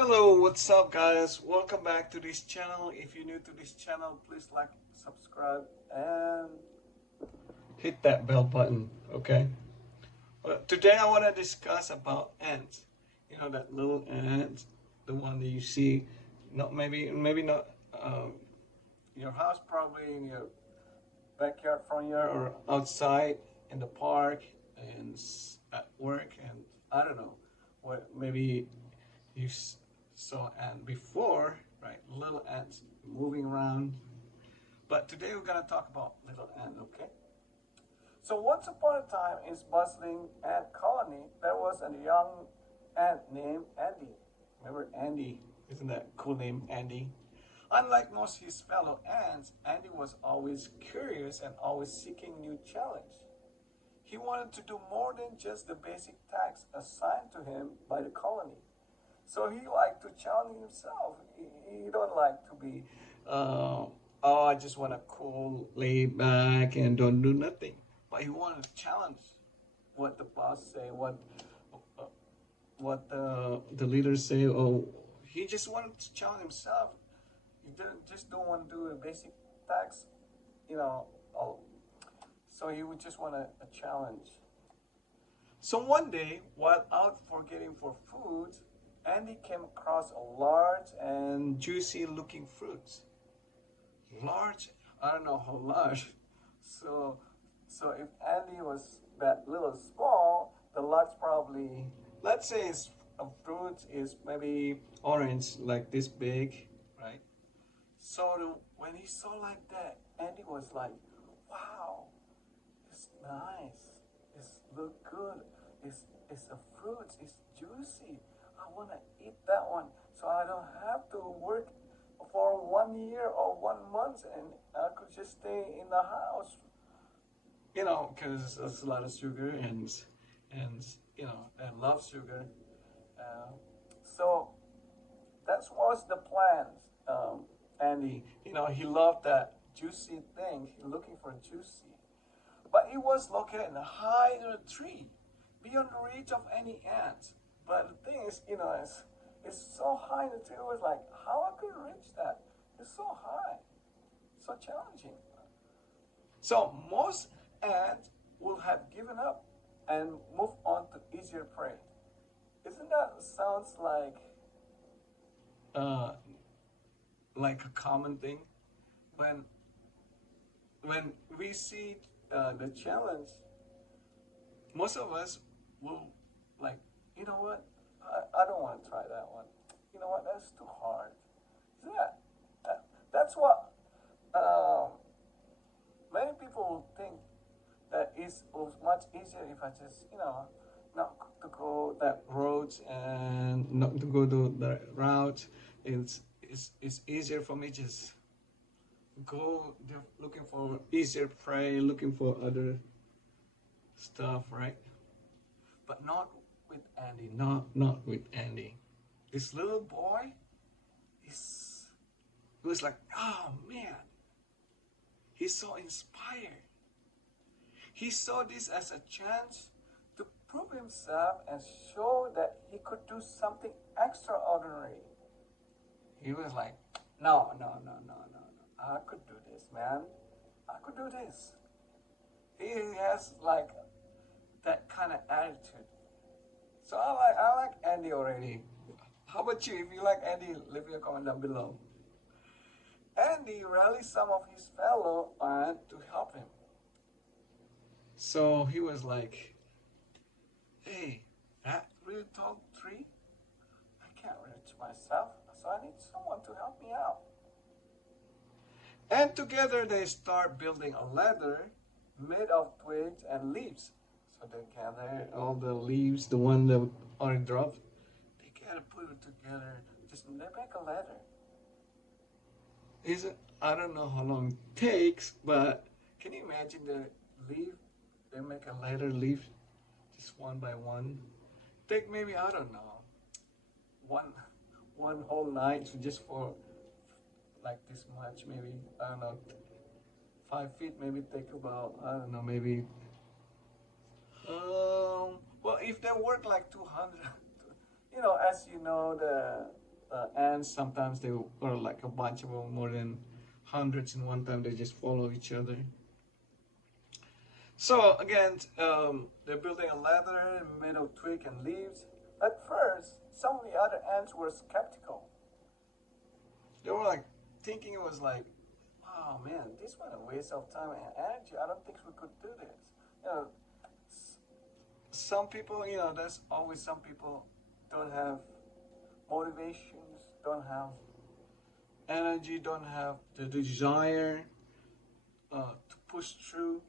Hello, what's up guys? Welcome back to this channel. If you're new to this channel, please like, subscribe, and hit that bell button, okay? Today I want to discuss about ants. You know that little ant, the one that you see, not maybe not in your house, probably in your backyard, front yard, or outside in the park and at work, and I don't know what maybe you saw ant before, right? Little ants moving around. But today we're gonna talk about little ant, okay? So once upon a time, in bustling ant colony, there was a young ant named Andy. Remember Andy? Isn't that a cool name, Andy? Unlike most of his fellow ants, Andy was always curious and always seeking new challenge. He wanted to do more than just the basic tasks assigned to him by the colony. So he liked to challenge himself. He don't like to be, oh, I just want to cool, lay back, and don't do nothing. But he wanted to challenge what the boss say, uh, what the leaders say. Oh, he just wanted to challenge himself. He just don't want to do a basic task, you know. Oh, so he would just want a challenge. So one day, while out forgetting for food, Andy came across a large and juicy looking fruit. Large, I don't know how large. So, so if Andy was that little small, the large probably, let's say it's a fruit is maybe orange, like this big, right? So when he saw like that, Andy was like, wow, it's nice. It's look good. It's a fruit. It's juicy. I want to eat that one, so I don't have to work for 1 year or 1 month, and I could just stay in the house. You know, because there's a lot of sugar, and you know, I love sugar. Uh, so that was the plan. And he loved that juicy thing. He looking for juicy. But it was located in a high tree, beyond the reach of any ant. But the thing is, it's so high in the tree. It was like, how I could reach that? It's so high, so challenging. So most ants will have given up and moved on to easier prey. Isn't that sounds uh, like a common thing when when we see the challenge? Most of us will like, you know what? I don't want to try that one. You know what? That's too hard. Yeah, that's what many people will think that it was much easier if I just, not to go that roads and not to go to the route. It's easier for me just go looking for easier prey, looking for other stuff, right? But not with Andy. Not with Andy. This little boy is he was like, oh man, he's so inspired. He saw this as a chance to prove himself and show that he could do something extraordinary. He was like, no. I could do this, man. I could do this. He has like that kind of attitude. So I like Andy already. How about you? If you like Andy, leave your comment down below. Andy rallied some of his fellow ants to help him. So he was like, hey, that really tall tree, I can't reach myself, so I need someone to help me out. And together they start building a ladder made of twigs and leaves. So they gather all the leaves, the one that already dropped, they gotta put it together. Just they make a ladder. I don't know how long it takes, but can you imagine the leaf? They make a ladder leaf just one by one. Take maybe I don't know one whole night just for like this much, maybe I don't know 5 feet, maybe take about I don't know maybe well if they work like 200 as you know ants, sometimes they were like a bunch of them, more than hundreds in one time. They just follow each other. So again, they're building a ladder made of twig and leaves. At first, some of the other ants were skeptical. They were like thinking it was like, oh man, this was a waste of time and energy. I don't think we could do this. You know, some people, you know, there's always some people don't have motivations, don't have energy, don't have the desire to push through,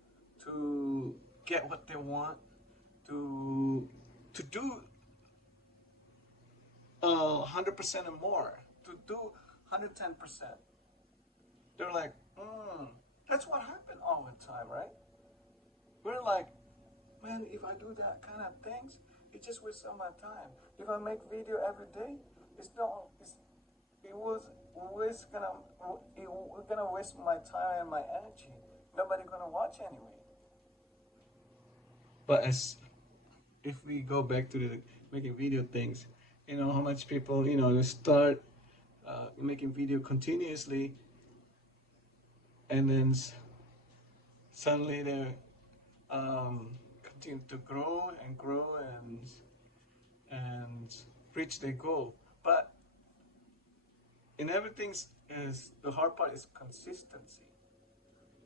to get what they want, to do 100% and more, to do 110%. They're like, that's what happened all the time, right? We're like, man, if I do that kind of things, it just wastes all my time. If I make video every day, we're gonna waste my time and my energy. Nobody gonna watch anyway. But if we go back to the making video things, you know how much people, you know, they start making video continuously, and then suddenly they're continue to grow and grow and reach their goal. But in everything, is the hard part is consistency.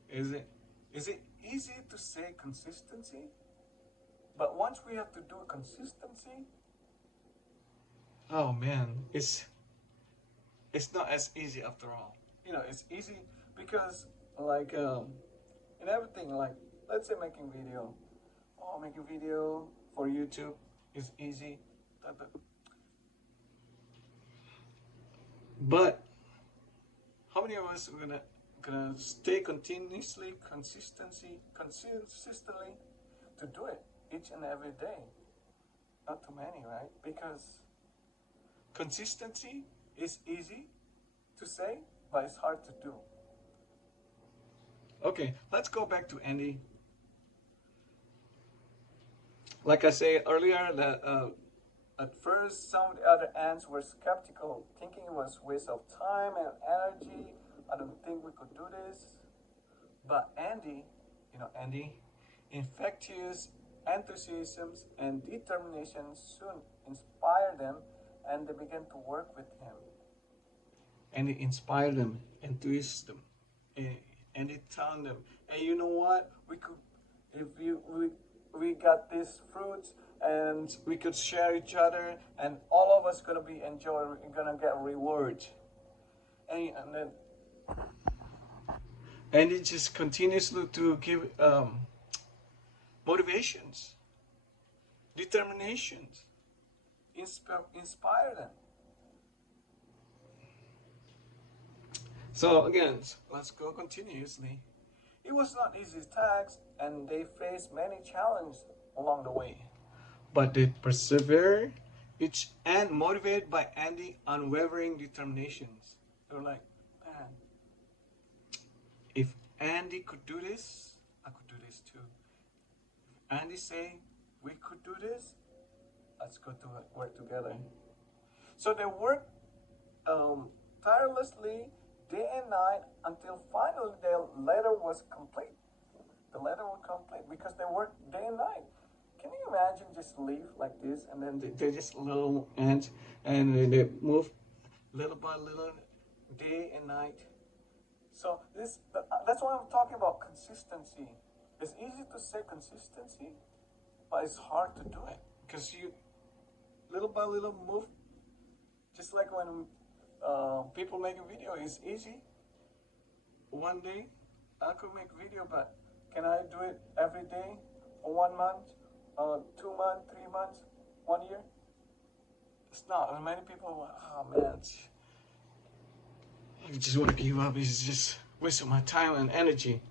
Is it easy to say consistency? But once we have to do consistency, oh man, it's not as easy after all. You know, it's easy because like in everything, like let's say making video. Oh, making video for YouTube is easy. But how many of us are gonna stay consistently to do it each and every day? Not too many, right? Because consistency is easy to say, but it's hard to do. Okay, let's go back to Andy. Like I said earlier, that at first some of the other ants were skeptical, thinking it was a waste of time and energy. I don't think we could do this. But Andy, you know, Andy, infectious enthusiasm and determination soon inspired them, and they began to work with him. And he inspired them, enthused them, and he told them, hey, you know what? We could, if we got these fruits, and we could share each other, and all of us gonna be gonna get reward. And it just continuously to give motivations, determinations, inspire them. So again, let's go continuously. It was not easy task, and they faced many challenges along the way. But they persevere, each and motivated by Andy's unwavering determinations. They were like, man, if Andy could do this, I could do this too. If Andy say we could do this, let's go to work together. So they worked tirelessly day and night until finally their letter was complete. The letter was complete because they worked day and night. Can you imagine just leave like this, and then they're just little ants, and they move little by little, day and night. So that's why I'm talking about consistency. It's easy to say consistency, but it's hard to do it because you little by little move. Just like when people make a video, it's easy. One day I could make a video, but can I do it every day for 1 month, 2 months, 3 months, 1 year? It's not. And many people, oh man, I just want to give up. It's just wasting my time and energy.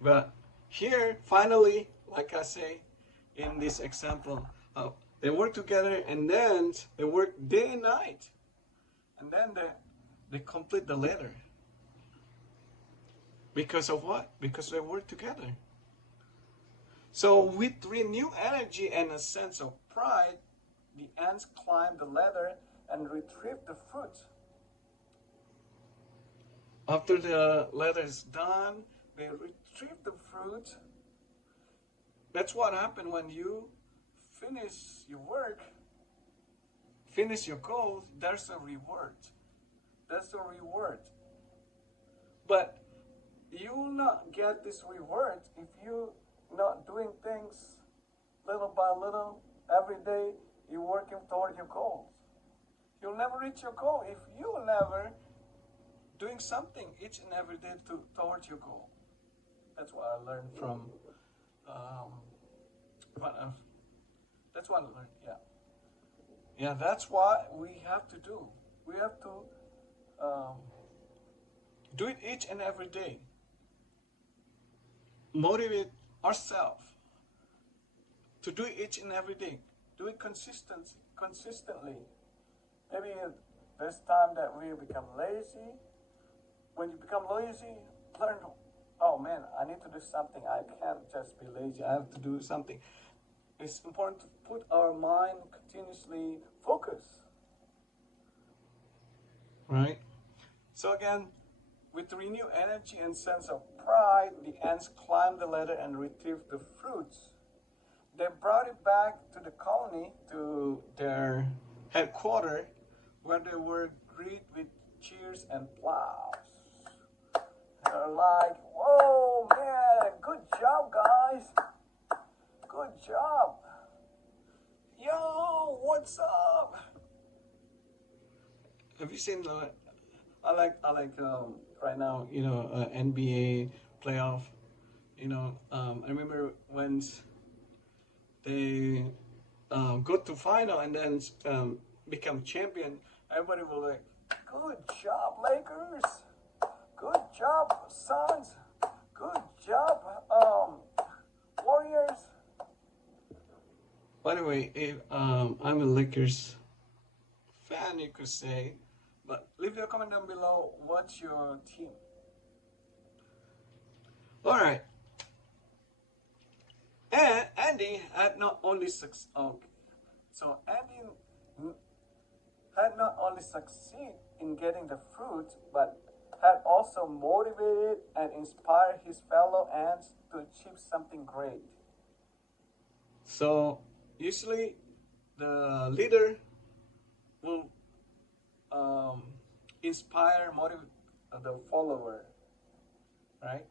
But here, finally, like I say in this example, they work together, and then they work day and night, and then they complete the letter. Because of what? Because they work together. So with renewed energy and a sense of pride, the ants climbed the ladder and retrieve the fruit. After the letter is done, they retrieve the fruit. That's what happened when you finish your work, finish your goals, there's a reward. That's a reward. But you will not get this reward if you not doing things little by little. Every day you're working toward your goals. You'll never reach your goal if you never doing something each and every day towards your goal. That's what I learned from that's what I learned, yeah. Yeah, that's what we have to do. We have to do it each and every day. Motivate ourselves to do it each and every day. Do it consistently. Maybe there's time that we become lazy. When you become lazy, learn, oh man, I need to do something. I can't just be lazy. I have to do something. It's important to put our mind continuously focused. Right? So again, with renewed energy and sense of pride, the ants climbed the ladder and retrieved the fruits. They brought it back to the colony, to their headquarters, where they were greeted with cheers and applause. They're like, whoa, man, good job, guys. Good job. Yo, what's up? Have you seen the? I like right now, NBA playoff. I remember when they go to final and then become champion. Everybody will like, good job, Lakers. Good job, Suns. Good job, Warriors. By the way, if I'm a Lakers fan, you could say, but leave your comment down below. What's your team? All right. And Andy had not only Andy had not only succeeded in getting the fruit, but had also motivated and inspired his fellow ants to achieve something great. So usually the leader will inspire, motivate the follower, right?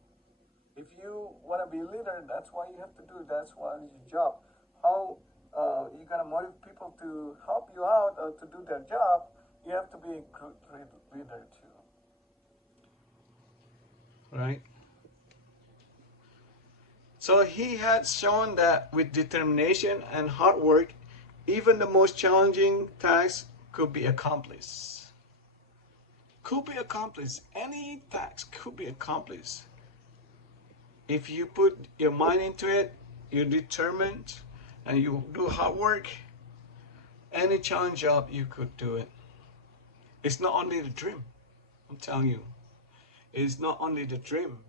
If you want to be a leader, that's what you have to do. That's what is your job. How you gonna motivate people to help you out or to do their job? You have to be a good leader too, right? So he had shown that with determination and hard work, even the most challenging tasks could be accomplished. Any task could be accomplished. If you put your mind into it, you're determined, and you do hard work, any challenge job, you could do it. It's not only the dream, I'm telling you. It's not only the dream.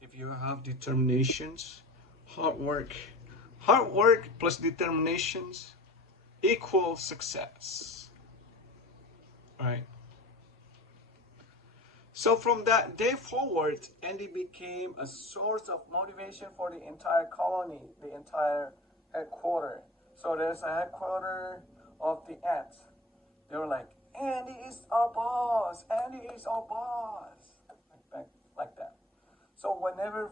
If you have determinations, hard work plus determinations equals success, right? So from that day forward, Andy became a source of motivation for the entire colony, the entire headquarters. So there's a headquarters of the ants. They were like, Andy is our boss. Andy is our boss. Like that. So whenever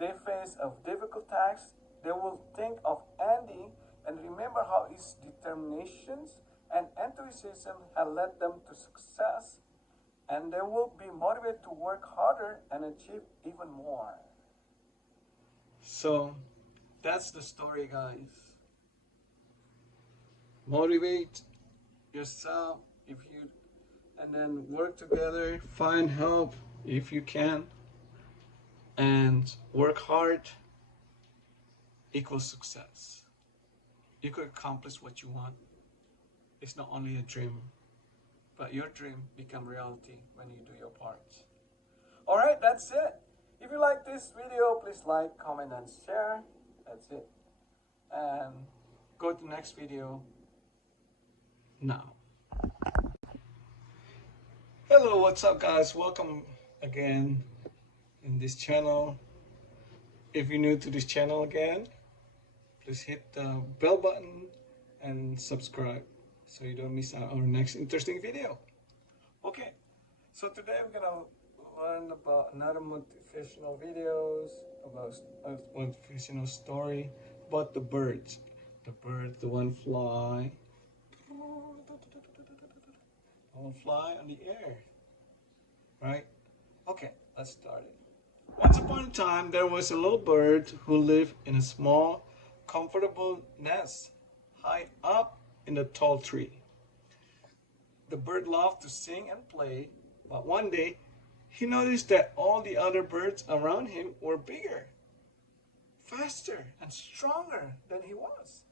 they face a difficult task, they will think of Andy and remember how his determinations and enthusiasm had led them to success, and they will be motivated to work harder and achieve even more. So that's the story, guys. Motivate yourself and then work together, find help if you can, and work hard equals success. You could accomplish what you want. It's not only a dream, but your dream become reality when you do your part. Alright, that's it. If you like this video, please like, comment, and share. That's it. And go to the next video now. Hello, what's up, guys? Welcome again in this channel. If you're new to this channel again, please hit the bell button and subscribe so you don't miss out on our next interesting video. Okay, so today we're gonna learn about another motivational videos, about a motivational story about the birds. The bird, the one fly, on the air, right? Okay, let's start it. Once upon a time, there was a little bird who lived in a small, comfortable nest high up in a tall tree. The bird loved to sing and play, but one day he noticed that all the other birds around him were bigger, faster, and stronger than he was.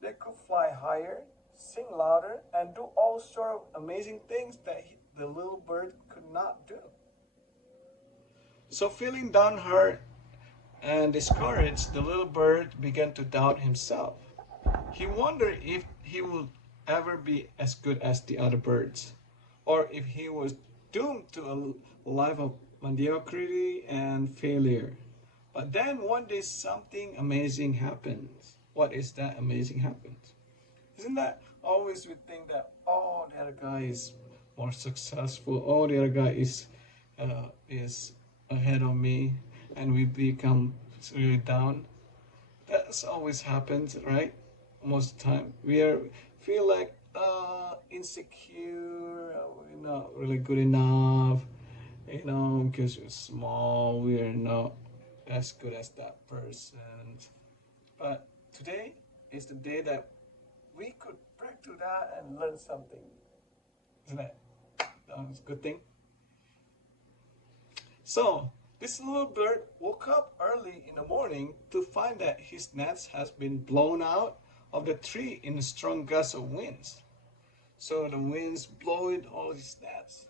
They could fly higher, sing louder, and do all sorts of amazing things that the little bird could not do. So, feeling downhearted and discouraged, the little bird began to doubt himself. He wondered if he would ever be as good as the other birds, or if he was doomed to a life of mediocrity and failure. But then one day something amazing happens. What is that amazing happens? Isn't that always we think that, oh, the other guy is more successful, oh, the other guy is ahead of me, and we become really down. That's always happens, right? Most of the time we feel like insecure, we're not really good enough, because we're small, we're not as good as that person. But today is the day that we could break through that and learn something. Isn't that a good thing? So, this little bird woke up early in the morning to find that his nest has been blown out of the tree in a strong gust of winds. So the winds blowing all his nets.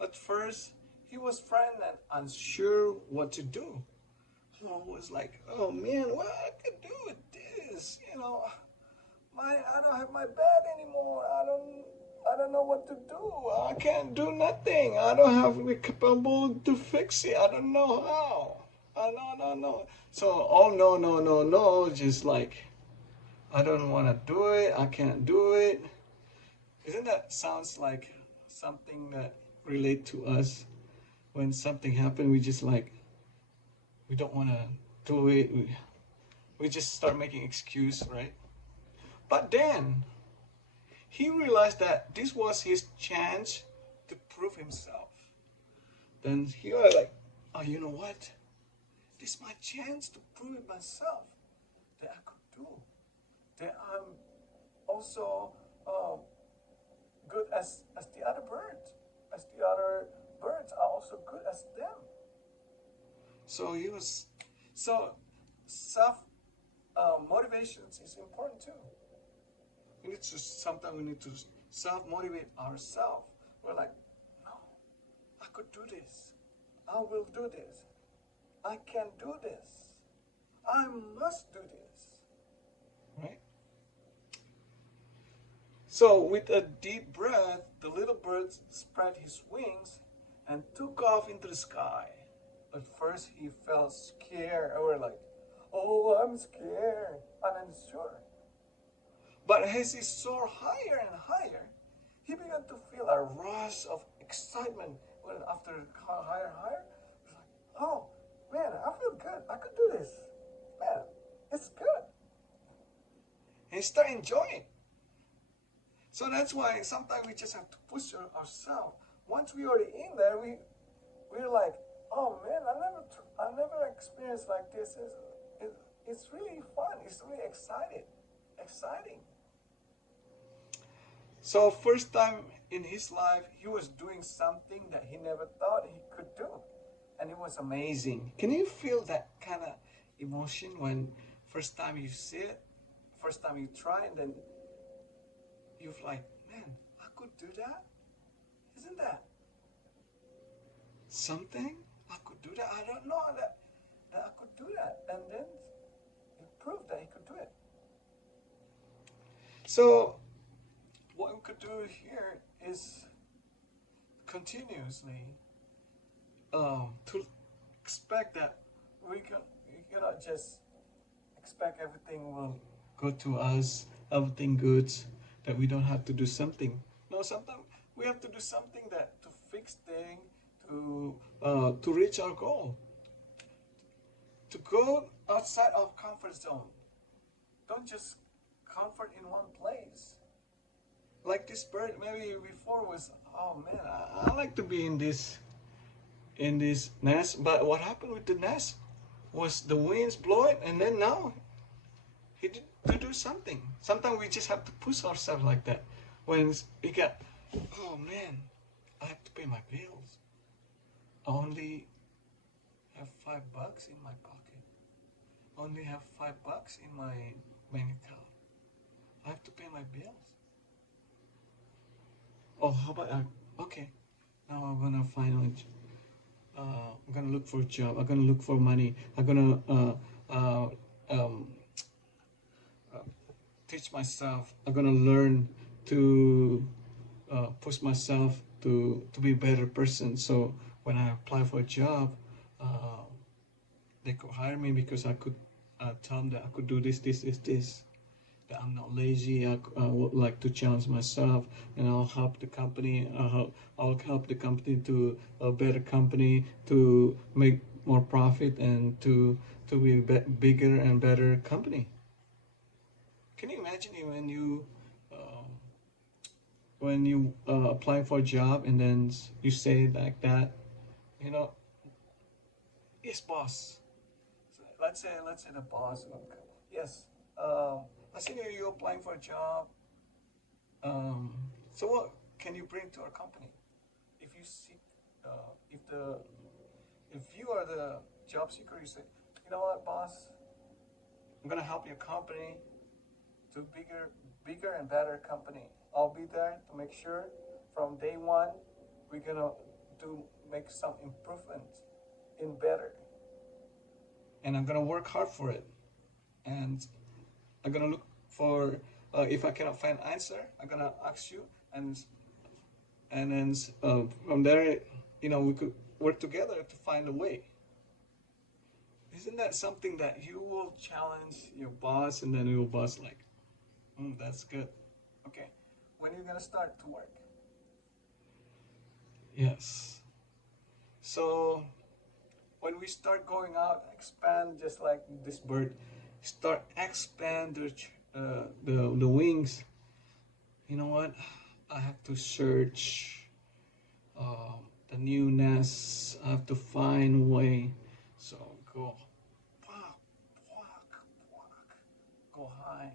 At first, he was frightened and unsure what to do. He was like, "Oh man, what I could do with this? I don't have my bed anymore. I don't know what to do. I can't do nothing. I don't have the capable to fix it. I don't know how. No. So, oh no, no, no, no. Just like, I don't want to do it. I can't do it. Isn't that sounds like something that relate to us? When something happens, we just like, we don't want to do it. We just start making excuse, right? But then he realized that this was his chance to prove himself. Then he was like, oh, you know what? This is my chance to prove it myself that I could do. That I'm also good as the other birds. As the other birds are also good as them. So he was, so self motivation is important too. Sometimes we need to self motivate ourselves. We're like, no, I could do this. I will do this. I can do this. I must do this. Right? So, with a deep breath, the little bird spread his wings and took off into the sky. At first, he felt scared. Or like, oh, I'm scared. I'm unsure. But as he soared higher and higher, he began to feel a rush of excitement. When after higher, he was like, oh, man, I feel good. I could do this. Man, it's good. And he started enjoying. So that's why sometimes we just have to push ourselves. Once we already in there, we're like, oh man, I never experienced like this. It's really fun. It's really exciting. So first time in his life, he was doing something that he never thought he could do, and it was amazing. Can you feel that kind of emotion when first time you see it, first time you try, and then you're like, man, I could do that? Isn't that something? I could do that. I don't know that I could do that. And then he proved that he could do it. So what we could do here is continuously to expect that we cannot just expect everything will go to us, everything good, that we don't have to do something. No, sometimes we have to do something that to fix things, to reach our goal, to go outside of comfort zone. Don't just comfort in one place. Like this bird, maybe before was, oh man, I like to be in this nest, but what happened with the nest was the winds blow it, and then now he did to do something. Sometimes we just have to push ourselves like that. When we get, oh man, I have to pay my bills. I only have $5 in my pocket. I only have $5 in my bank account. I have to pay my bills. Oh, how about okay? Now I'm gonna find I'm gonna look for a job. I'm gonna look for money. I'm gonna um, teach myself. I'm gonna learn to push myself to be a better person. So when I apply for a job, they could hire me because I could tell them that I could do this. That I'm not lazy. I would like to challenge myself, and I'll help the company. I'll help the company to a better company to make more profit and to be a bigger and better company. Can you imagine when you apply for a job and then you say like that, you know, yes, boss. So let's say the boss. Yes. Let's say you're applying for a job. So what can you bring to our company? If you seek, if you are the job seeker, you say, you know what, boss, I'm gonna help your company to bigger and better company. I'll be there to make sure from day one we're gonna make some improvements in better, and I'm gonna work hard for it, and I'm gonna look for if I cannot find answer, I'm gonna ask you, and then from there, we could work together to find a way. Isn't that something that you will challenge your boss, and then your boss like, that's good. Okay, when are you gonna start to work? Yes. So when we start going out, expand just like this bird, start expand the wings. You know what? I have to search the new nest. I have to find a way. So go, walk, walk, walk, go high.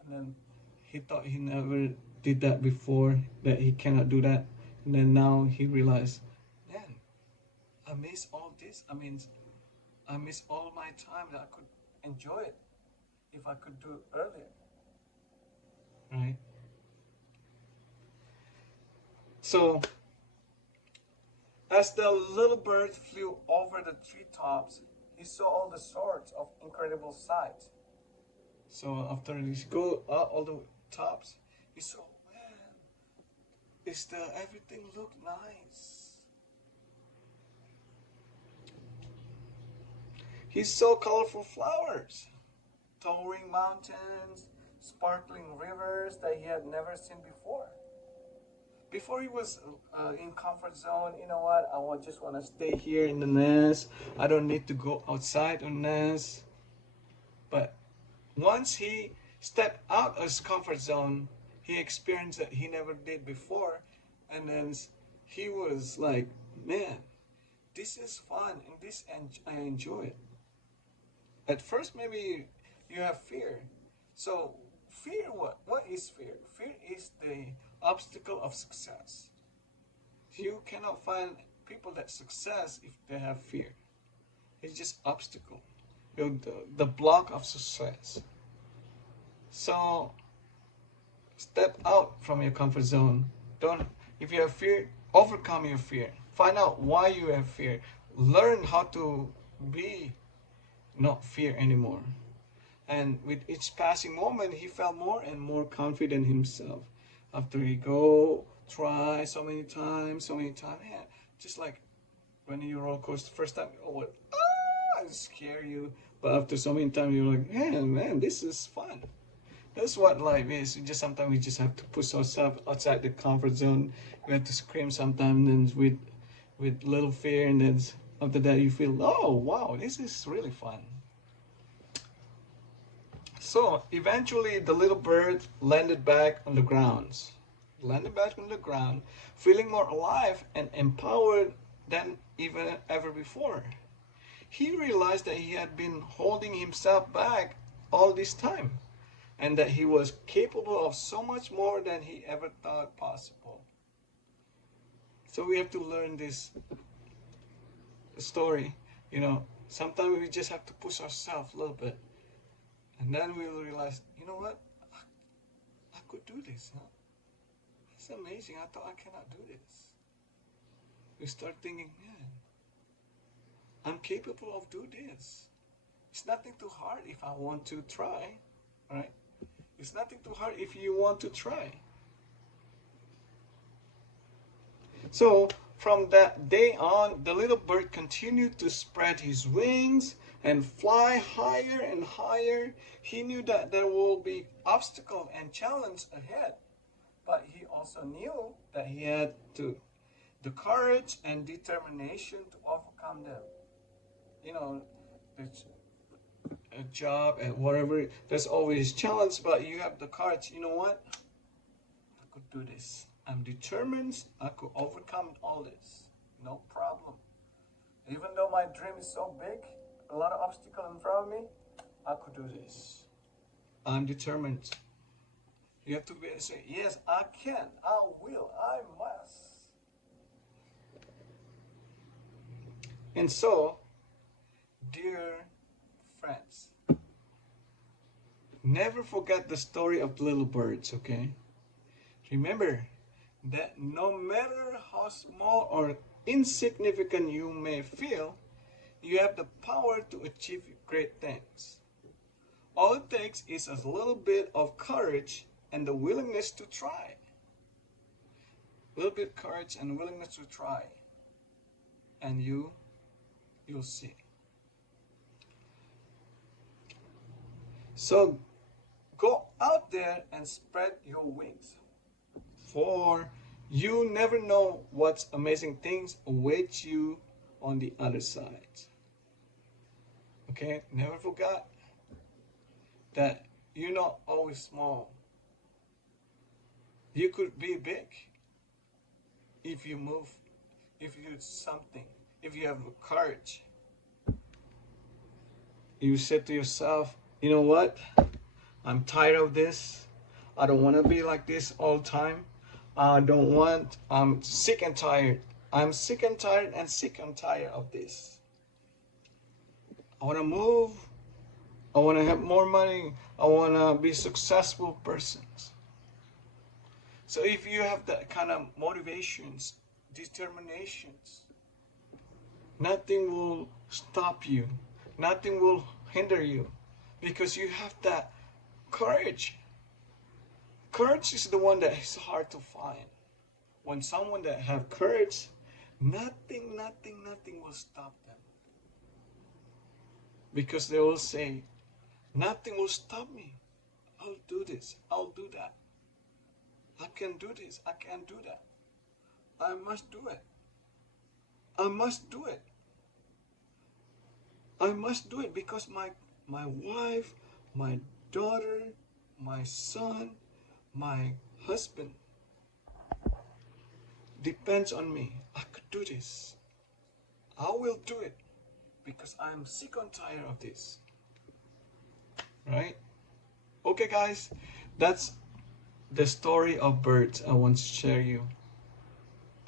And then he thought he never did that before, that he cannot do that. And then now he realized, man, I miss all this. I miss all my time that I could enjoy it if I could do it earlier. Right? So, as the little bird flew over the treetops, he saw all the sorts of incredible sights. So after he go up all the tops, he saw, man, everything look nice. He saw colorful flowers, towering mountains, sparkling rivers that he had never seen before. Before he was in comfort zone, you know what? Just want to stay here in the nest. I don't need to go outside the nest. But once he stepped out of his comfort zone, he experienced that he never did before, and then he was like, "Man, this is fun, and I enjoy it." At first, maybe you have fear. So, fear what? What is fear? Fear is the obstacle of success. You cannot find people that success if they have fear. It's just obstacle. The block of success. So step out from your comfort zone. Don't If you have fear, overcome your fear. Find out why you have fear. Learn how to be not fear anymore. And with each passing moment, he felt more and more confident himself. After he go try so many times, yeah, just like when you roller coaster first time, oh, it scare you, but after so many times you're like, man, this is fun. That's what life is. Just sometimes we just have to push ourselves outside the comfort zone. We have to scream sometimes, and with little fear, and then after that you feel, oh wow, this is really fun. So eventually the little bird landed back on the grounds. Landed back on the ground, feeling more alive and empowered than even ever before. He realized that he had been holding himself back all this time, and that he was capable of so much more than he ever thought possible. So we have to learn this story. Sometimes we just have to push ourselves a little bit, and then we will realize, you know what, I could do this. Huh? It's amazing. I thought I cannot do this. We start thinking, man, I'm capable of doing this. It's nothing too hard if I want to try, right? It's nothing too hard if you want to try. So from that day on, the little bird continued to spread his wings and fly higher and higher. He knew that there will be obstacles and challenges ahead, but he also knew that he had the courage and determination to overcome them. It's a job and whatever, there's always challenge, but you have the courage. You know what? I could do this. I'm determined. I could overcome all this. No problem. Even though my dream is so big, a lot of obstacles in front of me, I could do this. I'm determined. You have to be able to say, yes, I can, I will, I must. And so, dear friends, never forget the story of the little birds, okay? Remember that no matter how small or insignificant you may feel, you have the power to achieve great things. All it takes is a little bit of courage and the willingness to try. A little bit of courage and willingness to try. And you'll see. So go out there and spread your wings. For you never know what amazing things await you on the other side. Okay? Never forget that you're not always small. You could be big if you move, if you do something, if you have courage. You said to yourself, you know what? I'm tired of this. I don't want to be like this all the time. I'm sick and tired. I'm sick and tired and sick and tired of this. I want to move. I want to have more money. I want to be successful persons. So if you have that kind of motivations, determinations, nothing will stop you. Nothing will hinder you because you have that courage. Courage is the one that is hard to find. When someone that have courage, nothing will stop them. Because they will say, nothing will stop me. I'll do this. I'll do that. I can do this. I can do that. I must do it. I must do it. I must do it because my wife, my daughter, my son, my husband depends on me. I could do this. I will do it because I'm sick and tired of this. Right? Okay, guys, that's the story of birds I want to share you.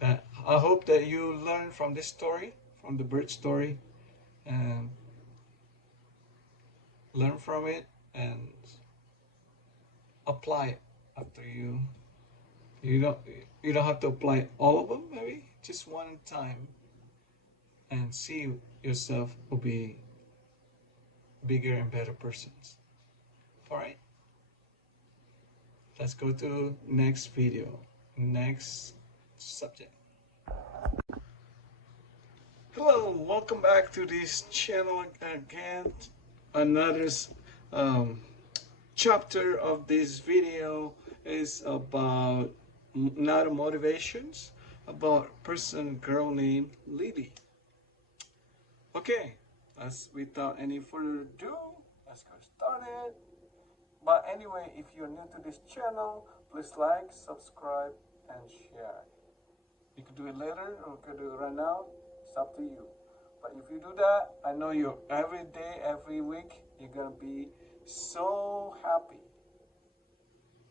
That I hope that you learn from this story, from the bird story, and learn from it and apply it after you don't have to apply all of them, maybe just one time, and see yourself will be bigger and better persons. All right, let's go to next video. next subject. Hello, welcome back to this channel again. Another um, chapter of this video is about not motivations, about a girl named Lily. Okay, without any further ado, let's get started. But anyway, if you're new to this channel, please like, subscribe, and share. You can do it later or you can do it right now. It's up to you. But if you do that, I know you're every day, every week, you're going to be so happy.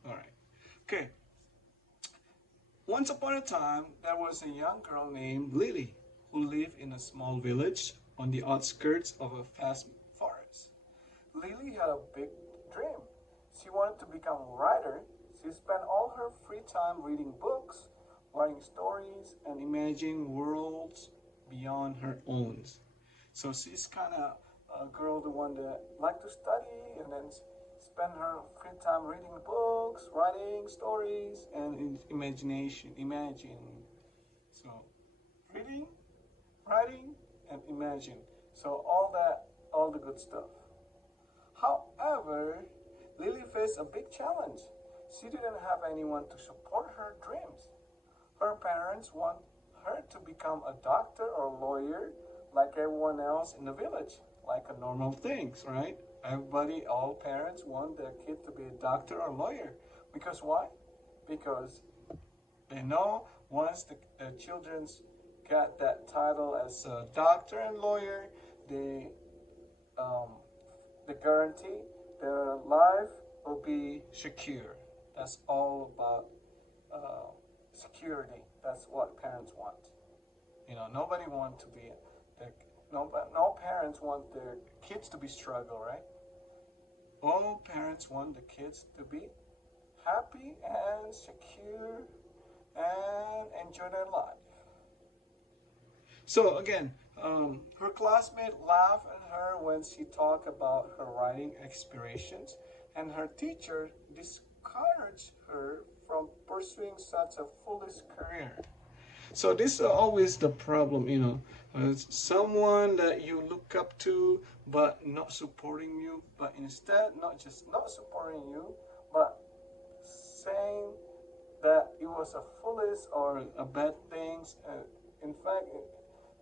All right. Okay. Once upon a time, there was a young girl named Lily who lived in a small village on the outskirts of a vast forest. Lily had a big dream. She wanted to become a writer. She spent all her free time reading books, writing stories, and imagining worlds beyond her own. So she's kind of a girl, the one that liked to study and then spend her free time reading books, writing stories, and imagining. So reading, writing, and imagine. So all the good stuff. However, Lily faced a big challenge. She didn't have anyone to support her dreams. Her parents want her to become a doctor or lawyer like everyone else in the village, like a normal things, right? All parents want their kid to be a doctor or lawyer. Because why? Because they know once the children's got that title as a doctor and lawyer, they guarantee their life will be secure. That's all about security. That's what parents want. Nobody wants to be no parents want their kids to be struggle, right? All parents want the kids to be happy and secure and enjoy their life. So again, her classmate laughed at her when she talked about her writing aspirations, and her teacher discouraged her from pursuing such a foolish career. So this is always the problem, someone that you look up to but not supporting you, but instead not just not supporting you, but saying that it was a foolish or a bad things. In fact,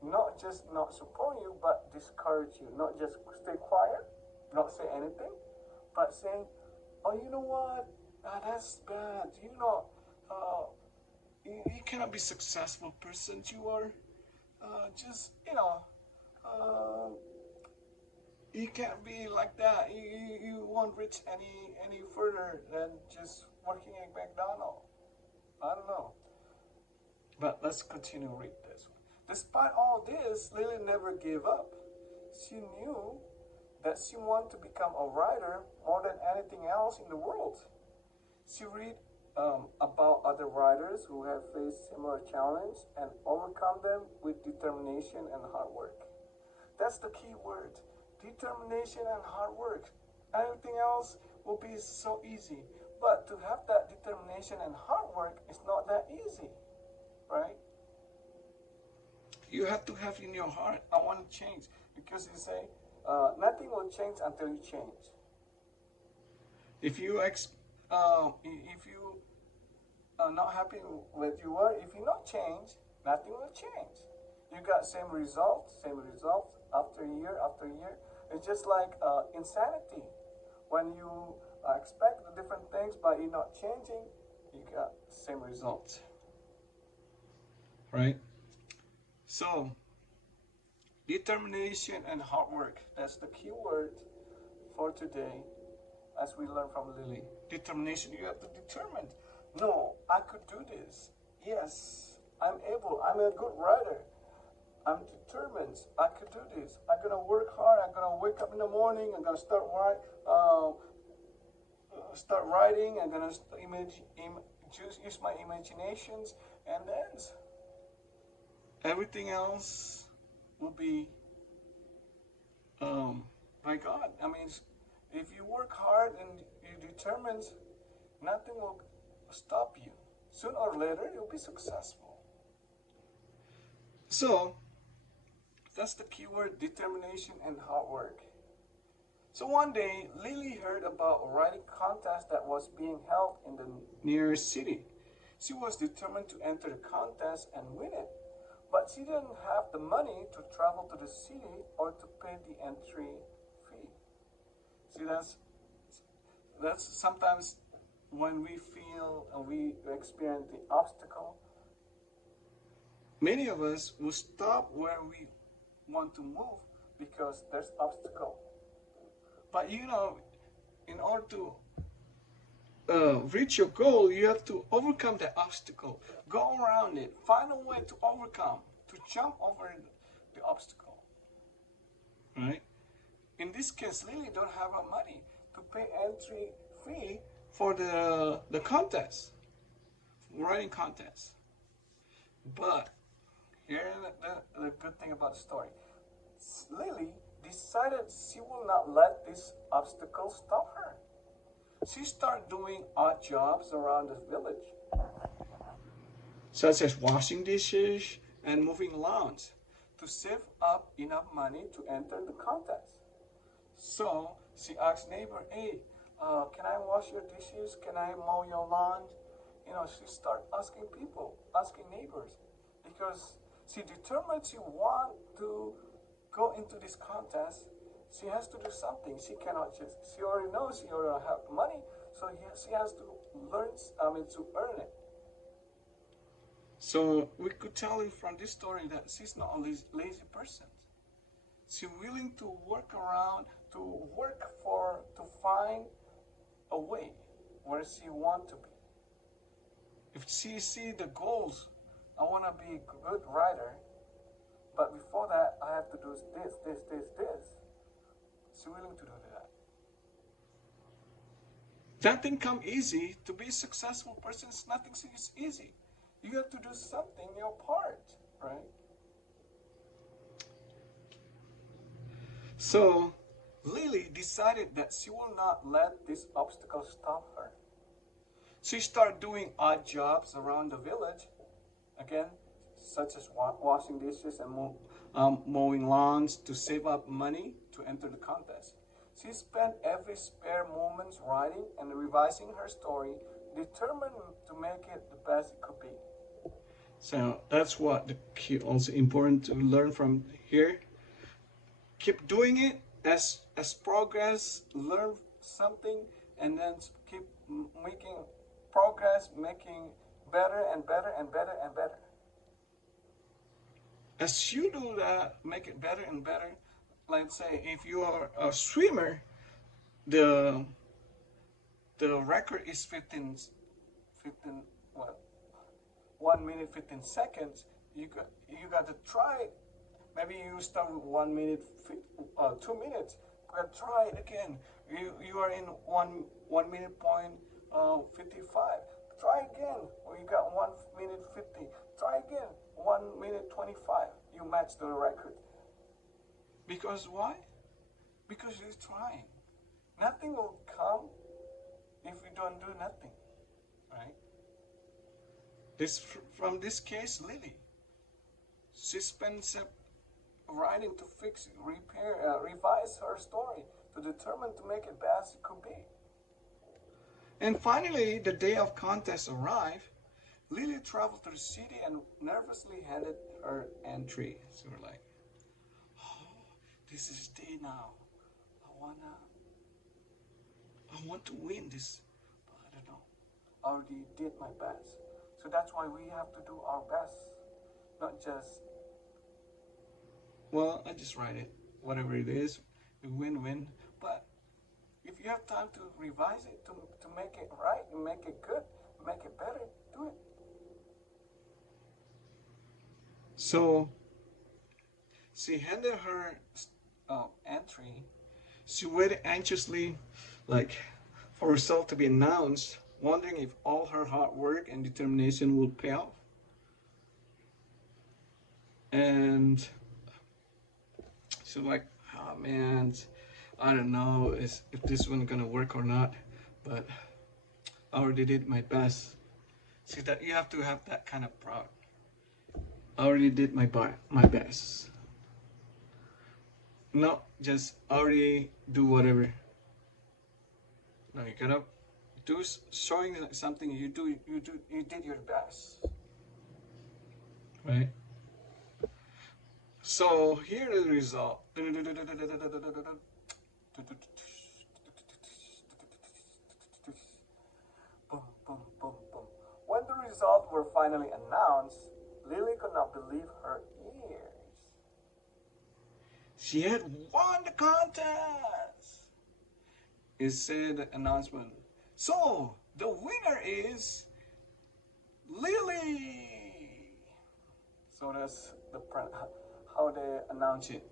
not just not supporting you, but discourage you. Not just stay quiet, not say anything, but saying, "Oh, you know what? That's bad. You cannot be successful person. You are just you can't be like that. You won't reach any further than just working at McDonald's." I don't know. But let's continue read this one. Despite all this, Lily never gave up. She knew that she wanted to become a writer more than anything else in the world. She read about other writers who have faced similar challenges and overcome them with determination and hard work. That's the key word. Determination and hard work. Everything else will be so easy. But to have that determination and hard work is not that easy, right? You have to have in your heart, I want to change. Because you say, nothing will change until you change. If you are not happy with you are, if you not change, nothing will change. You got same results after year after year. It's just like insanity. When you expect the different things but you're not changing, you got same results. Right? So, determination and hard work. That's the key word for today as we learn from Lily. Determination. You have to determine. No, I could do this. Yes, I'm able. I'm a good writer. I'm determined. I could do this. I'm going to work hard. I'm going to wake up in the morning. I'm going to start writing. I'm going to use my imaginations. And then everything else will be by God. I mean, if you work hard and you're determined, nothing will stop you. sooner or later you'll be successful. So that's the keyword: determination and hard work. So one day, Lily heard about a writing contest that was being held in the nearest city. She was determined to enter the contest and win it, but she didn't have the money to travel to the city or to pay the entry fee. See, that's sometimes when we feel and we experience the obstacle, many of us will stop where we want to move because there's obstacle. But you know, in order to reach your goal, you have to overcome that obstacle, go around it, find a way to overcome, to jump over the obstacle. Right? In this case, Lily don't have money to pay entry fee for the contest, writing contest. But here's the good thing about the story. Lily decided she will not let this obstacle stop her. She started doing odd jobs around the village, such as washing dishes and moving lawns, to save up enough money to enter the contest. So she asked neighbor, "Hey, can I wash your dishes? Can I mow your lawn?" You know, she started asking people, asking neighbors, because she determined she want to go into this contest. She has to do something. She cannot just, she already knows she already have money, so she has to learn, to earn it. So we could tell you from this story that she's not a lazy person. She's willing to work around, to find a way where she want to be. If she see the goals, I want to be a good writer, but before that, I have to do this. She's willing to do that. Nothing come easy. To be a successful person, nothing is easy. You have to do something, your part, right? So Lily decided that she will not let this obstacle stop her. She started doing odd jobs around the village, again, such as washing dishes and mowing lawns, to save up money to enter the contest. She spent every spare moment writing and revising her story, determined to make it the best it could be. So that's what the key, also important to learn from here. Keep doing it as progress, learn something, and then keep making progress, making better and better and better and better. As you do that, make it better and better. Let's say if you are a swimmer, the record is 15 what, 1 minute 15 seconds. You got to try it. Maybe you start with 1 minute, 2 minutes, but try it again. You are in 1 minute point 55. Try again. Or you got 1 minute 50. Try again. 1 minute 25. You match the record. Because why? Because you're trying. Nothing will come if you don't do nothing, right? From this case, Lily, she spends writing to fix, repair, revise her story, to determine to make it best it could be. And finally, the day of contest arrived. Lily traveled to the city and nervously handed her entry. So we're like, oh, this is the day now. I want to win this, but I don't know. I already did my best. So that's why we have to do our best, not just, well, I just write it, whatever it is, win-win. But if you have time to revise it, to make it right, make it good, make it better, do it. So she handed her entry. She waited anxiously, like, for herself to be announced, wondering if all her hard work and determination would pay off. And she's like, oh man, I don't know if this one's gonna work or not, but I already did my best. See that you have to have that kind of proud. I already did my best. No, just already do whatever. No, you gotta do showing something you did your best, right? So here is the result. Boom, boom, boom, boom. When the results were finally announced, Lily could not believe her ears. She had won the contest! It said the announcement. So, the winner is Lily! So that's how they announce it.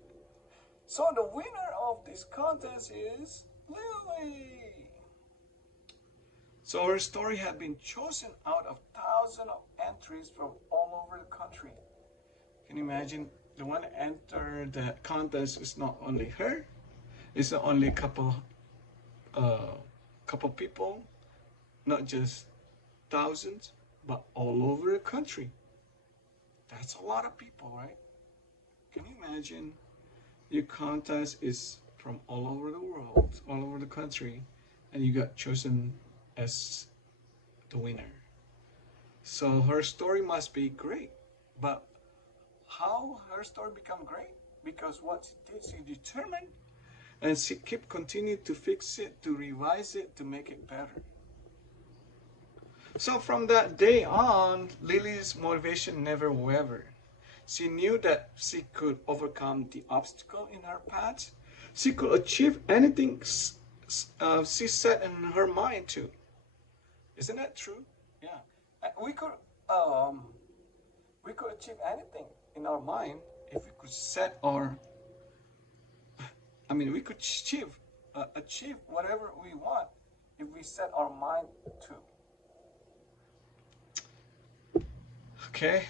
So the winner of this contest is Lily! So her story had been chosen out of thousands of entries from all over the country. Can you imagine? The one entered the contest is not only her, it's not only a couple people, not just thousands, but all over the country. That's a lot of people, right? Can you imagine? Your contest is from all over the world, all over the country, and you got chosen as the winner. So her story must be great. But how her story become great? Because what she did, she determined, and she kept continuing to fix it, to revise it, to make it better. So from that day on, Lily's motivation never wavered. She knew that she could overcome the obstacle in her path. She could achieve anything she set in her mind to. Isn't that true? Yeah. We could achieve anything in our mind if we could set our. We could achieve whatever we want if we set our mind to. Okay.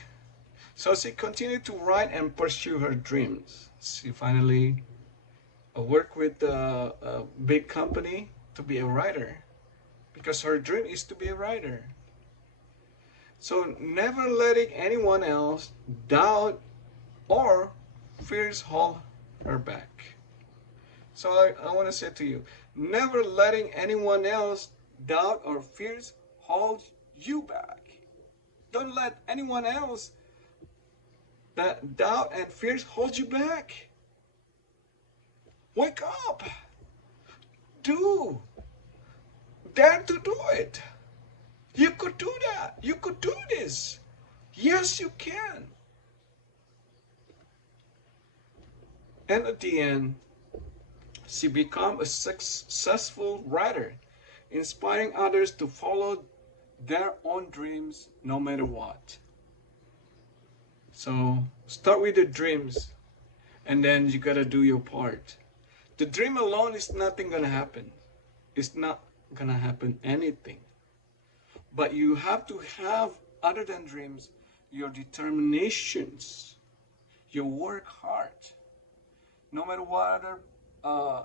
So she continued to write and pursue her dreams. She finally worked with a big company to be a writer because her dream is to be a writer. So never letting anyone else doubt or fears hold her back. So I want to say to you, never letting anyone else doubt or fears hold you back. Don't let anyone else that doubt and fears hold you back. Wake up. Dare to do it. You could do that. You could do this. Yes, you can. And at the end, she became a successful writer, inspiring others to follow their own dreams no matter what. So start with the dreams, and then you gotta do your part. The dream alone is nothing gonna happen. It's not gonna happen anything. But you have to have, other than dreams, your determinations. You work hard. No matter what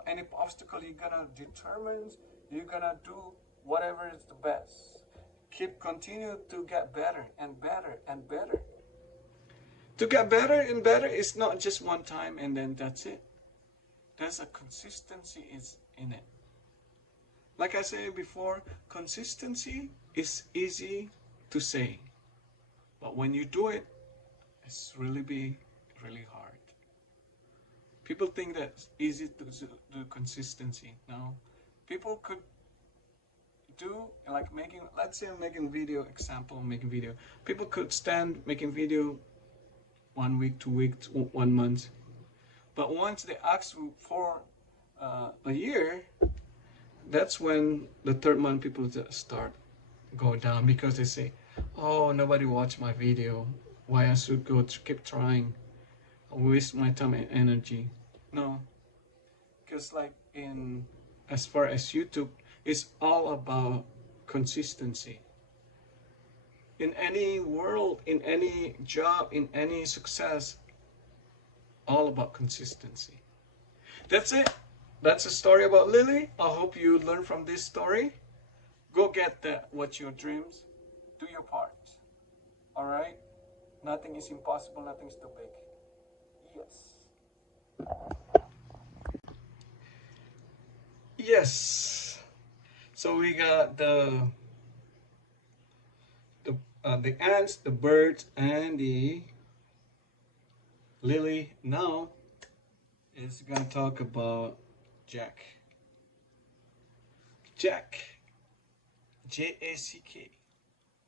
any obstacle you're gonna determine, you're gonna do whatever is the best. Continue to get better and better and better. To get better and better is not just one time and then that's it. There's a consistency is in it. Like I said before, consistency is easy to say, but when you do it, it's really hard. People think that it's easy to do consistency. No, people could do like let's say making video. People could stand making video 1 week, 2 weeks, 1 month, but once they ask for a year, that's when the third month people start go down because they say, oh, nobody watched my video, why I should go to keep trying, I waste my time and energy. No, because as far as YouTube, it's all about consistency. In any world, in any job, in any success, all about consistency. That's it. That's a story about Lily. I hope you learn from this story. Go get what's your dreams. do your part. All right? Nothing is impossible, nothing is too big. Yes. Yes. So we got the ants, the birds, and the lily. Now is gonna talk about Jack. Jack. Jack.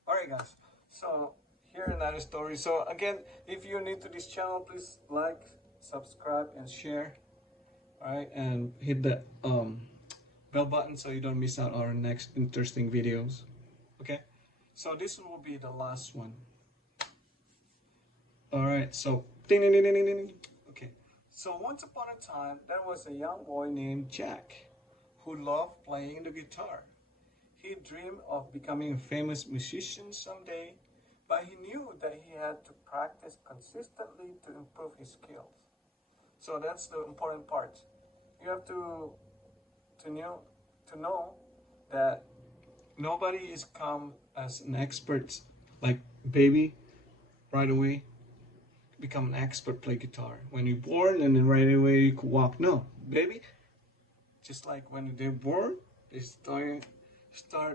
Alright guys. So here another story. So again, if you're new to this channel, please like, subscribe, and share. Alright, and hit the bell button so you don't miss out our next interesting videos. Okay? So this will be the last one. Alright, so ding ding ding ding ding ding. Okay. So once upon a time there was a young boy named Jack who loved playing the guitar. He dreamed of becoming a famous musician someday, but he knew that he had to practice consistently to improve his skills. So that's the important part. You have to know that nobody is come as an expert like baby right away become an expert play guitar when you're born and then right away you could walk. No, baby, just like when they're born, they start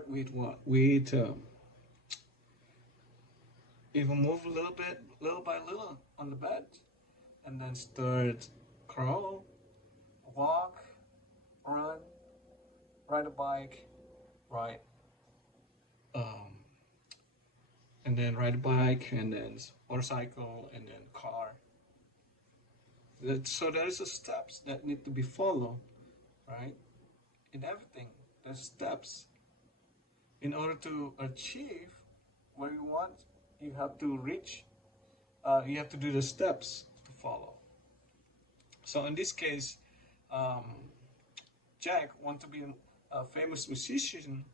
with what? With even move a little bit, little by little on the bed, and then start crawl, walk, run, ride a bike, ride, um, and then ride a bike, and then motorcycle, and then car. So there's the steps that need to be followed, right? In everything, there's steps. In order to achieve what you want, you have to reach. You have to do the steps to follow. So in this case, Jack wants to be a famous musician.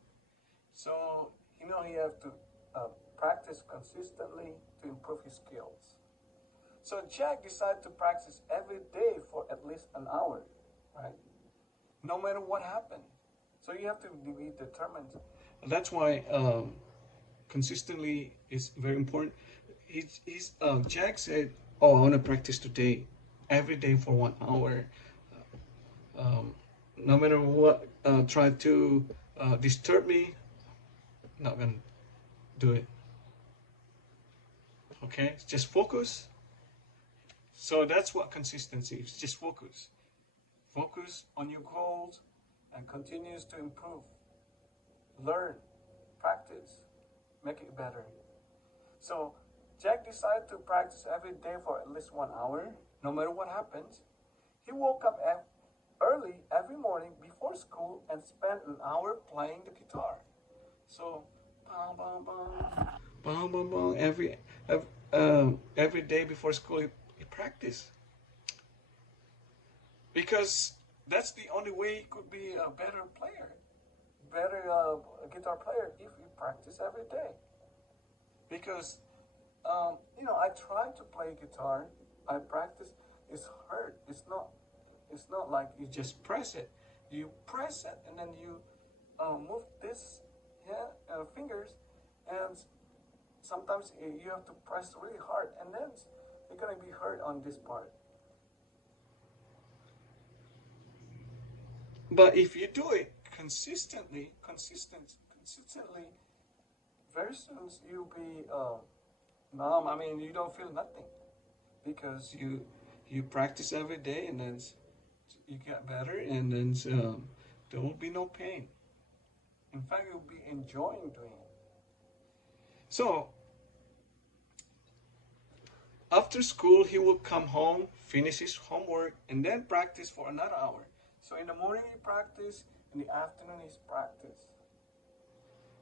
So he have to practice consistently to improve his skills. So Jack decided to practice every day for at least an hour, right? No matter what happened. So you have to be determined. That's why consistently is very important. Jack said, "Oh, I want to practice today, every day for 1 hour. No matter what, try to disturb me, not gonna do it. Okay, just focus." So that's what consistency is. Just focus. Focus on your goals and continues to improve. Learn, practice, make it better. So Jack decided to practice every day for at least 1 hour, no matter what happens. He woke up early every morning before school and spent an hour playing the guitar. So, bang, bang, bang, bang, bang, bang, every day before school he practiced. Because that's the only way he could be a better player, better guitar player if you practice every day. Because I try to play guitar. I practice. It's hard. It's not like you just press it. You press it and then you move this fingers, and sometimes you have to press really hard, and then you're gonna be hurt on this part. But if you do it consistently, very soon you'll be numb. I mean, you don't feel nothing because you practice every day, and then you get better, and then there will be no pain. In fact, you'll be enjoying doing it. So after school, he will come home, finish his homework, and then practice for another hour. So in the morning he practice, in the afternoon he practice.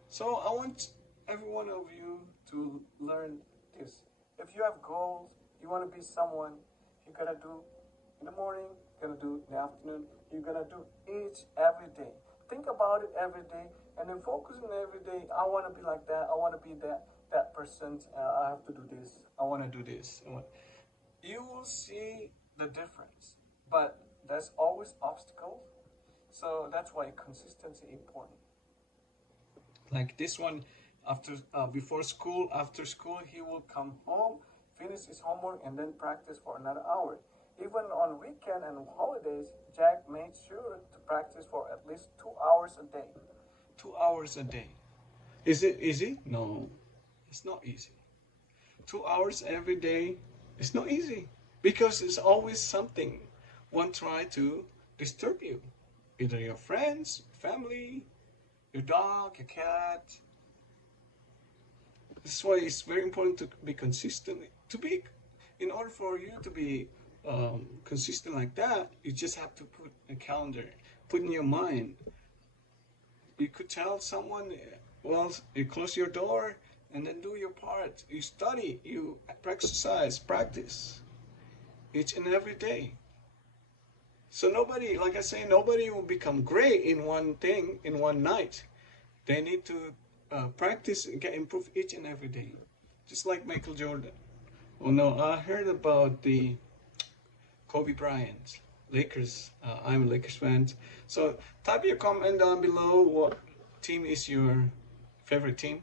So I want every one of you to learn this. If you have goals, you want to be someone, you gotta do in the morning, you're gonna do in the afternoon, you're gonna do every day. Think about it every day, and then focus on every day. I want to be like that. I want to be that person. I have to do this. I want to do this. You will see the difference, but there's always obstacles. So that's why consistency is important. Like this one, Before school, after school, he will come home, finish his homework, and then practice for another hour. Even on weekend and holidays, Jack made sure to practice for at least 2 hours a day. 2 hours a day. Is it easy? No, it's not easy. 2 hours every day, it's not easy because it's always something one try to disturb you. Either your friends, family, your dog, your cat. That's why it's very important to be consistent. In order for you to be consistent like that, you just have to put a calendar, put in your mind. You could tell someone, well, you close your door and then do your part. You study, you exercise, practice each and every day. So nobody, like I say, nobody will become great in one thing in one night. They need to practice and get improved each and every day, just like Michael Jordan. Oh no, I heard about the Kobe Bryant, Lakers. I'm a Lakers fan. So type your comment down below. What team is your favorite team?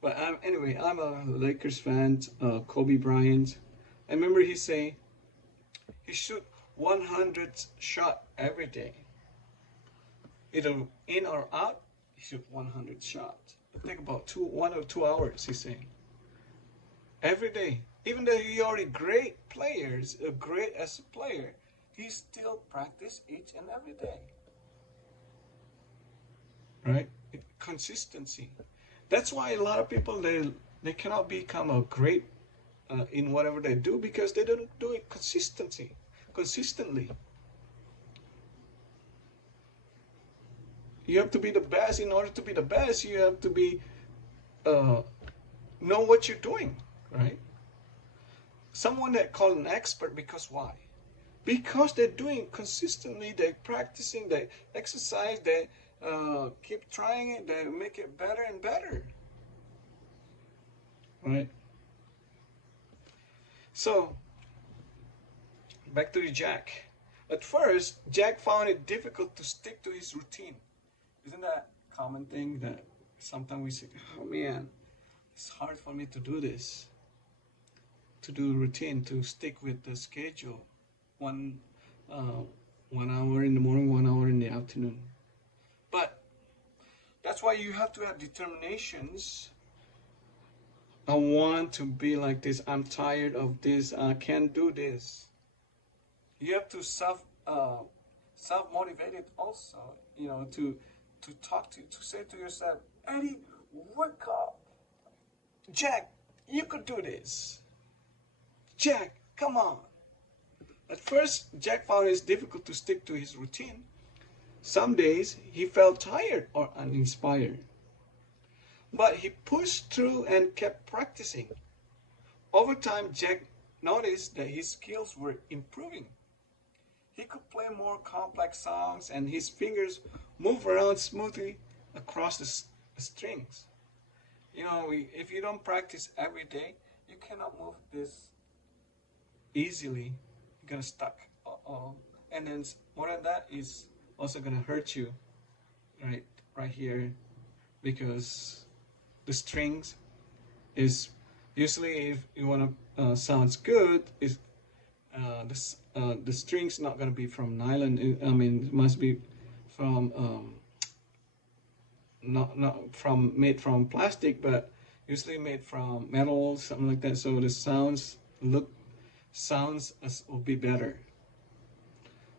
But anyway, I'm a Lakers fan. Kobe Bryant. I remember he say he shoot 100 shot every day. Either in or out, he shoot 100 shots. It take about 1 or 2 hours. He's saying every day. Even though he already great players, great as a player, he still practice each and every day. Right? Consistency. That's why a lot of people they cannot become a great in whatever they do because they don't do it consistently. You have to be the best. In order to be the best, you have to be know what you're doing, right? Someone that called an expert because why? Because they're doing consistently, they're practicing, they exercise, they keep trying it, they make it better and better. Right? So, back to the Jack. At first, Jack found it difficult to stick to his routine. Isn't that a common thing that sometimes we say, oh man, it's hard for me to do this, to do routine, to stick with the schedule. One 1 hour in the morning, 1 hour in the afternoon. But that's why you have to have determinations. I want to be like this. I'm tired of this. I can't do this. You have to self motivated also. You know, to talk to say to yourself, Eddie, wake up. Jack, you could do this. Jack, come on. At first, Jack found it difficult to stick to his routine. Some days he felt tired or uninspired. But he pushed through and kept practicing. Over time, Jack noticed that his skills were improving. He could play more complex songs and his fingers move around smoothly across the strings. You know, if you don't practice every day, you cannot move this easily. You're gonna stuck. And then more than that is also gonna hurt you, right here, because the strings is usually if you wanna sounds good is the strings not gonna be from nylon. I mean, it must be from not from made from plastic, but usually made from metal, something like that. So the sounds will be better.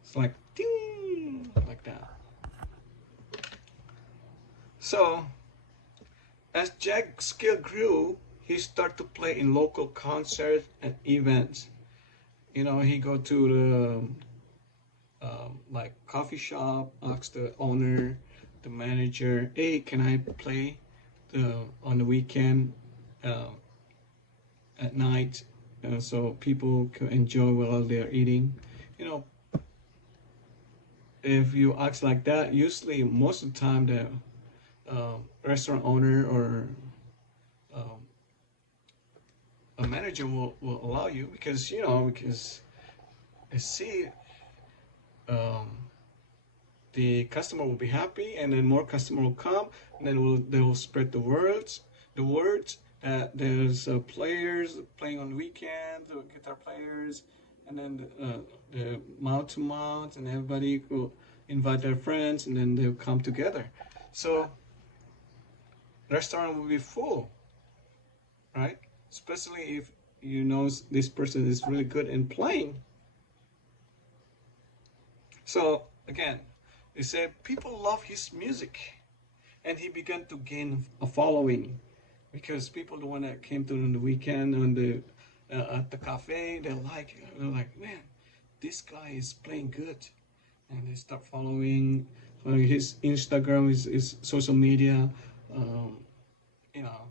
It's like ding, like that. So as Jack's skill grew, he started to play in local concerts and events. You know, he go to the like coffee shop, ask the owner, the manager, hey, can I play on the weekend at night, so people can enjoy while they're eating. You know, if you ask like that, usually most of the time the restaurant owner or a manager will allow you because I see um, the customer will be happy, and then more customer will come, and then they will spread the words that there's players playing on weekends, guitar players, and then the mouth to mouth, and everybody will invite their friends, and then they'll come together. So the restaurant will be full, right? Especially if you know this person is really good in playing. So again, they said people love his music, and he began to gain a following because people, the one that came to on the weekend on the at the cafe, they're like, man, this guy is playing good, and they start following his Instagram, his social media. Um, you know,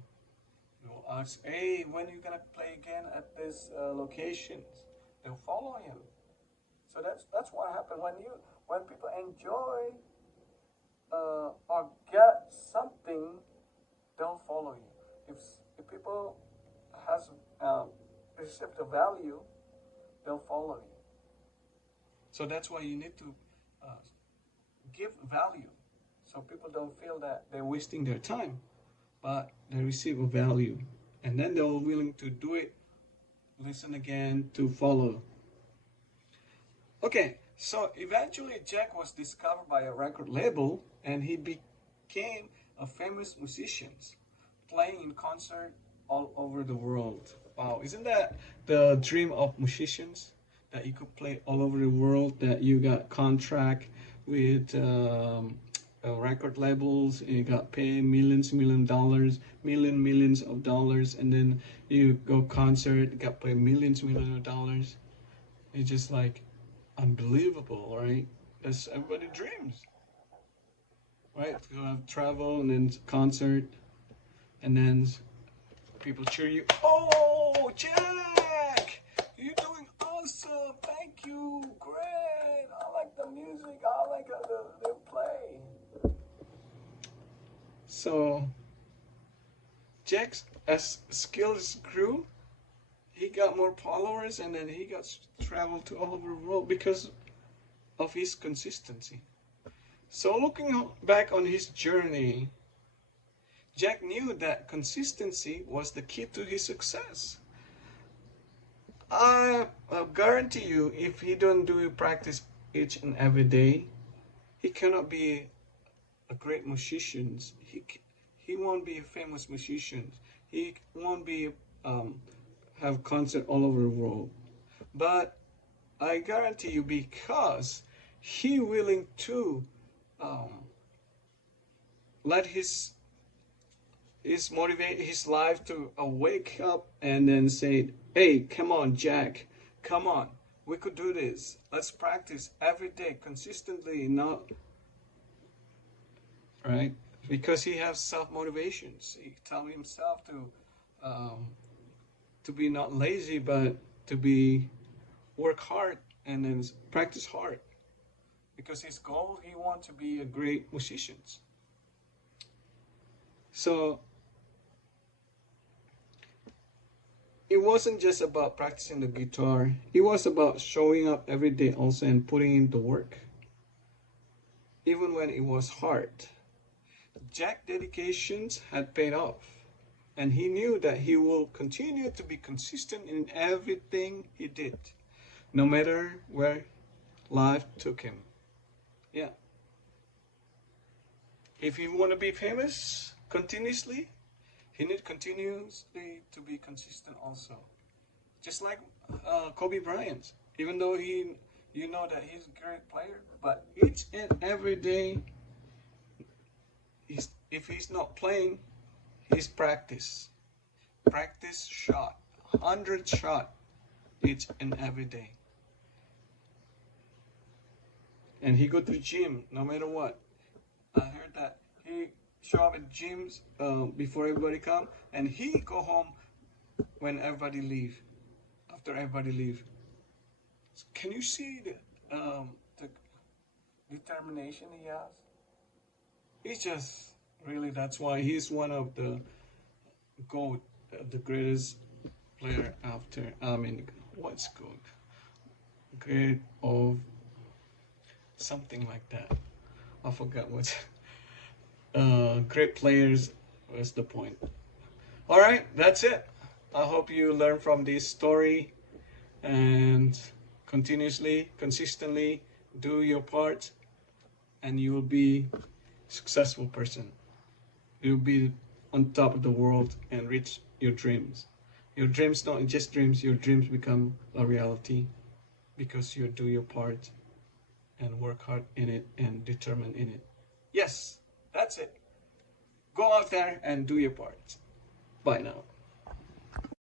they'll ask, hey, when are you gonna play again at this locations? They'll follow him. So that's what happened when people enjoy or get something, they'll follow you. If people has received the value, they'll follow you. So that's why you need to give value, so people don't feel that they're wasting their time, but they receive a value, and then they're willing to do it, listen again, to follow. Okay, so eventually Jack was discovered by a record label, and he became a famous musician, playing in concert all over the world. Wow, isn't that the dream of musicians? That you could play all over the world, that you got contract with record labels, and you got paid millions of dollars, and then you go concert, you got paid millions of dollars. It's just like unbelievable, right? That's everybody dreams, right? To have travel and then concert, and then people cheer you. Oh, Jack, you're doing awesome! Thank you, great. I like the music. I like how they play. So Jack's as skills grew, he got more followers, and then he got traveled to all over the world because of his consistency. So looking back on his journey, Jack knew that consistency was the key to his success. I guarantee you, if he don't do practice each and every day, he cannot be a great musician. He won't be a famous musician. He won't be have concert all over the world. But I guarantee you, because he willing to let his motivate his life to wake up and then say, hey, come on, Jack, come on, we could do this. Let's practice every day consistently, not right, because he has self-motivations. He tell himself to be not lazy, but to be work hard and then practice hard, because his goal, he wants to be a great musician. So it wasn't just about practicing the guitar. It was about showing up every day also and putting in the work, even when it was hard. Jack's dedications had paid off, and he knew that he will continue to be consistent in everything he did, no matter where life took him. Yeah. If you want to be famous continuously, he needs continuously to be consistent also. Just like Kobe Bryant, even though you know that he's a great player, but each and every day, if he's not playing, he's practice shot, 100 shot each and every day. And he go to the gym no matter what. I heard that he show up at gyms before everybody come, and he go home when everybody leave, after everybody leave. So can you see the determination he has? He's just really, that's why he's one of the GOAT, the greatest player after, what's GOAT? Great of something like that. I forgot what. Great players was the point. All right, that's it. I hope you learn from this story and continuously, consistently do your part, and you will be a successful person. You'll be on top of the world and reach your dreams. Your dreams not just dreams, your dreams become a reality because you do your part and work hard in it and determined in it. Yes, that's it. Go out there and do your part. Bye now.